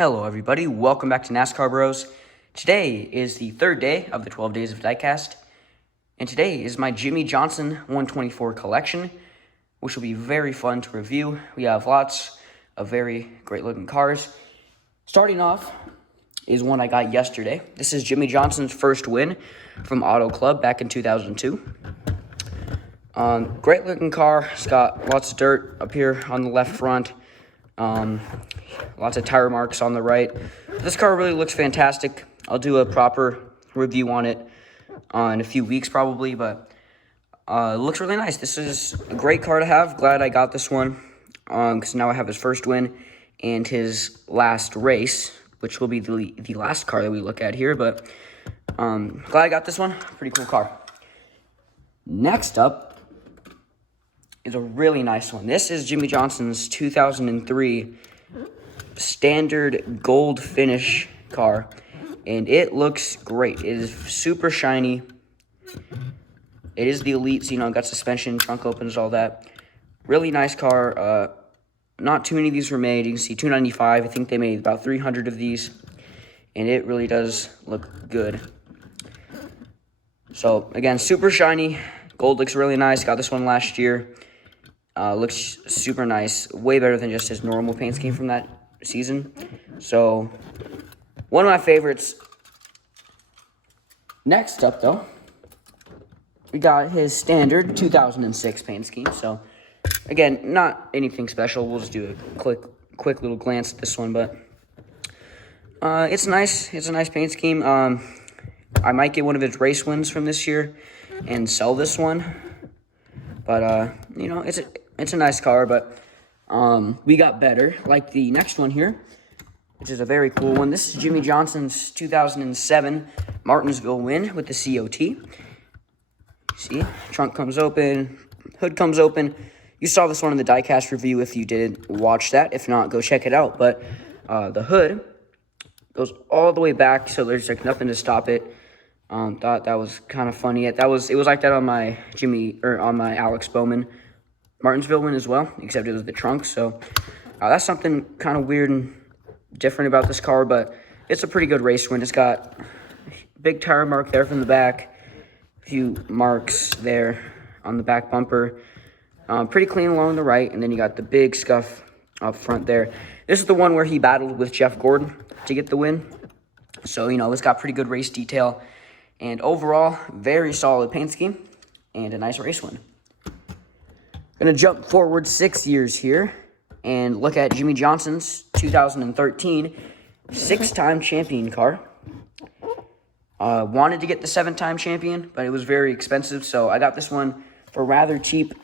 Hello everybody, welcome back to NASCAR Bros. Today is the third day of the 12 days of Diecast, and today is my Jimmie Johnson 124 collection, which will be very fun to review. We have lots of very great looking cars. Starting off is one I got yesterday. This is Jimmie Johnson's first win from Auto Club back in 2002. Great looking car. It's got lots of dirt up here on the left front. Lots of tire marks on the right. This car really looks fantastic. I'll do a proper review on it in a few weeks probably, but it looks really nice. This is a great car to have. Glad I got this one because now I have his first win and his last race, which will be the last car that we look at here, but glad I got this one. Pretty cool car. Next up is a really nice one. This is Jimmie Johnson's 2003 standard gold finish car, and it looks great. It is super shiny. It is the Elite, so got suspension, trunk opens, all that. Really nice car. Not too many of these were made. You can see 295. I think they made about 300 of these, and it really does look good. So again, super shiny. Gold looks really nice. Got this one last year. Looks super nice. Way better than just his normal paint scheme from that season. So, one of my favorites. Next up, though, we got his standard 2006 paint scheme. So, again, not anything special. We'll just do a quick little glance at this one. But it's nice. It's a nice paint scheme. I might get one of his race wins from this year and sell this one. But, it's a nice car, but we got better, like the next one here, which is a very cool one. This is Jimmie Johnson's 2007 Martinsville win with the COT. See, trunk comes open, hood comes open. You saw this one in the Diecast review if you did watch that. If not, go check it out. But the hood goes all the way back, so there's like nothing to stop it. Thought that was kind of funny. It was like that on my my Alex Bowman Martinsville win as well, except it was the trunk. So that's something kind of weird and different about this car, but it's a pretty good race win. It's got a big tire mark there from the back, a few marks there on the back bumper. Pretty clean along the right, and then you got the big scuff up front there. This is the one where he battled with Jeff Gordon to get the win. So, it's got pretty good race detail. And overall, very solid paint scheme and a nice race win. Going to jump forward 6 years here and look at Jimmie Johnson's 2013 six-time champion car. Wanted to get the seven-time champion, but it was very expensive, so I got this one for rather cheap,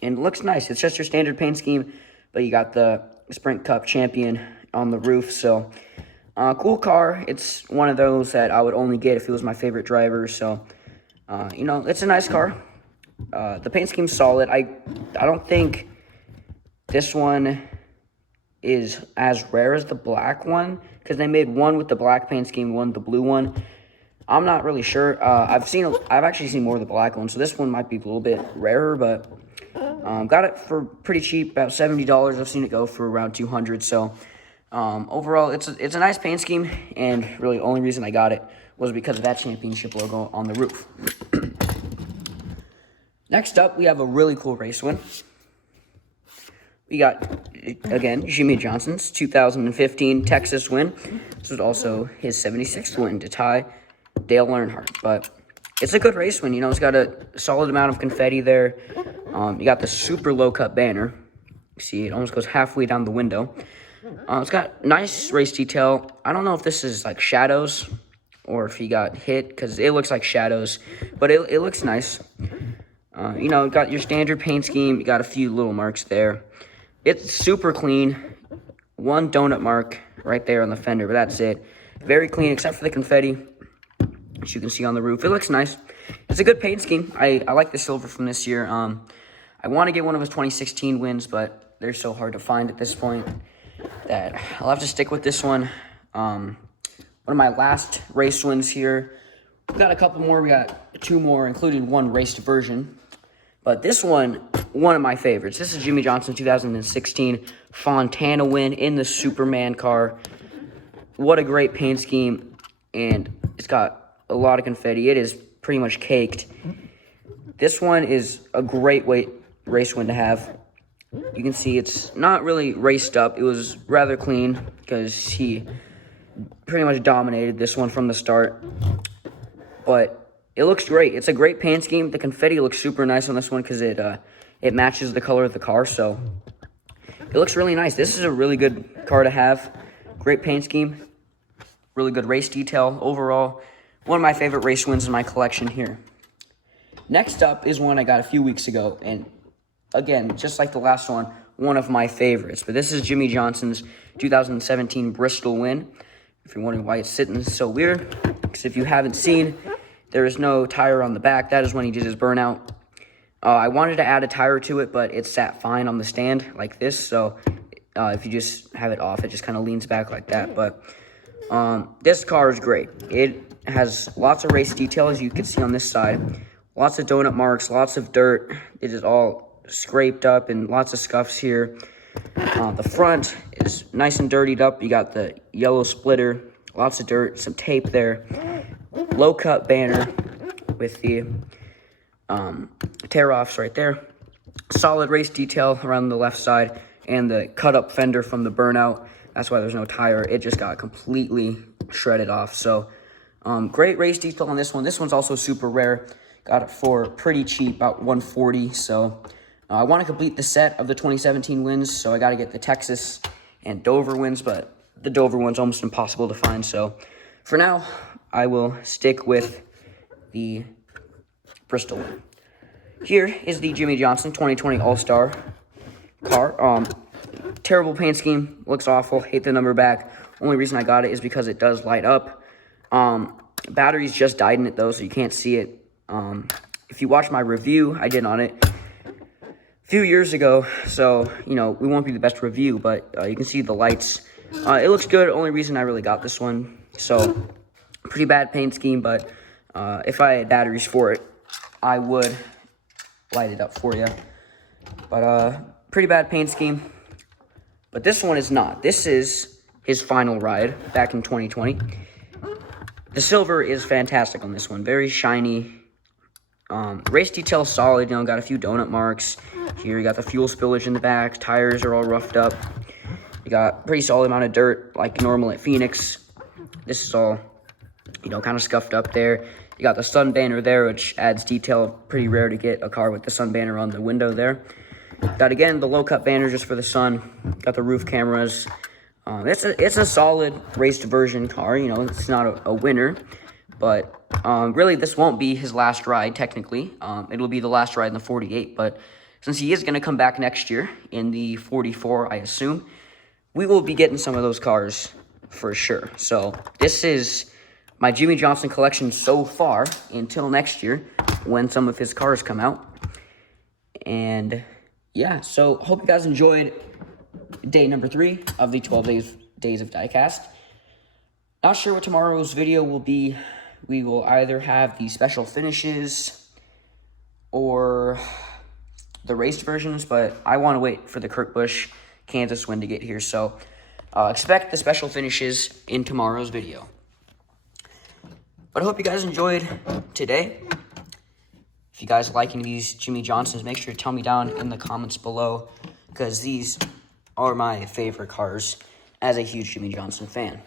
and it looks nice. It's just your standard paint scheme, but you got the Sprint Cup champion on the roof, so cool car. It's one of those that I would only get if it was my favorite driver, so, it's a nice car. The paint scheme's solid. I don't think this one is as rare as the black one, because they made one with the black paint scheme, one with the blue one. I'm not really sure. I've actually seen more of the black one, so this one might be a little bit rarer, but got it for pretty cheap, about $70. I've seen it go for around $200, so overall, it's a nice paint scheme, and really the only reason I got it was because of that championship logo on the roof. Next up, we have a really cool race win. We got, again, Jimmie Johnson's 2015 Texas win. This was also his 76th win to tie Dale Earnhardt. But it's a good race win. It's got a solid amount of confetti there. You got the super low-cut banner. You see, it almost goes halfway down the window. It's got nice race detail. I don't know if this is like shadows or if he got hit, because it looks like shadows. But it looks nice. Got your standard paint scheme. You got a few little marks there. It's super clean. One donut mark right there on the fender, but that's it. Very clean, except for the confetti, which you can see on the roof. It looks nice. It's a good paint scheme. I like the silver from this year. I want to get one of his 2016 wins, but they're so hard to find at this point that I'll have to stick with this one. One of my last race wins here. We got a couple more. We got two more, including one raced version. But this one of my favorites. This is Jimmie Johnson 2016 Fontana win in the Superman car. what a great paint scheme, and it's got a lot of confetti. It is pretty much caked. This one is a great race win to have. You can see it's not really raced up. It was rather clean because he pretty much dominated this one from the start. But it looks great. It's a great paint scheme. The confetti looks super nice on this one because it matches the color of the car, so it looks really nice. This is a really good car to have. Great paint scheme. Really good race detail. Overall, one of my favorite race wins in my collection here. Next up is one I got a few weeks ago, and again, just like the last one of my favorites. But this is Jimmie Johnson's 2017 Bristol win. If you're wondering why it's sitting so weird, because if you haven't seen, there is no tire on the back. That is when he did his burnout. I wanted to add a tire to it, but it sat fine on the stand like this. So if you just have it off, it just kind of leans back like that. But this car is great. It has lots of race detail, as you can see on this side. Lots of donut marks, lots of dirt. It is all scraped up and lots of scuffs here. The front is nice and dirtied up. You got the yellow splitter, lots of dirt, some tape there. Low cut banner with the tear-offs right there. Solid race detail around the left side, and the cut-up fender from the burnout. That's why there's no tire. It just got completely shredded off. So, great race detail on this one. This one's also super rare. Got it for pretty cheap, about $140. So, I want to complete the set of the 2017 wins, so I got to get the Texas and Dover wins, but the Dover one's almost impossible to find. So, for now, I will stick with the Bristol one. Here is the Jimmie Johnson 2020 All-Star car. Terrible paint scheme. Looks awful. Hate the number back. Only reason I got it is because it does light up. Batteries just died in it, though, so you can't see it. If you watch my review I did on it a few years ago, so, you know, we won't be the best review, but you can see the lights. It looks good. Only reason I really got this one. So, pretty bad paint scheme, but if I had batteries for it, I would light it up for you. But pretty bad paint scheme. But this one is not. This is his final ride back in 2020. The silver is fantastic on this one. Very shiny. Race detail solid. You know, got a few donut marks. Here you got the fuel spillage in the back. Tires are all roughed up. You got pretty solid amount of dirt like normal at Phoenix. This is all, you know, kind of scuffed up there. You got the sun banner there, which adds detail. Pretty rare to get a car with the sun banner on the window there. Got, again, the low-cut banner just for the sun. Got the roof cameras. It's a solid race diversion car. You know, it's not a winner. But really, this won't be his last ride, technically. It'll be the last ride in the 48. But since he is going to come back next year in the 44, I assume, we will be getting some of those cars for sure. So this is my Jimmie Johnson collection so far until next year when some of his cars come out. And yeah, so hope you guys enjoyed day number 3 of the 12 days of Diecast. Not sure what tomorrow's video will be. We will either have the special finishes or the raced versions, but I want to wait for the Kurt Busch Kansas win to get here. So expect the special finishes in tomorrow's video. But I hope you guys enjoyed today. If you guys like any of these Jimmie Johnsons, make sure to tell me down in the comments below, because these are my favorite cars as a huge Jimmie Johnson fan.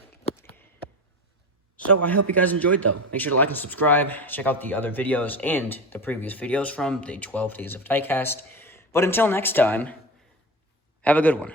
So I hope you guys enjoyed, though. Make sure to like and subscribe. Check out the other videos and the previous videos from the 12 days of Diecast. But until next time, have a good one.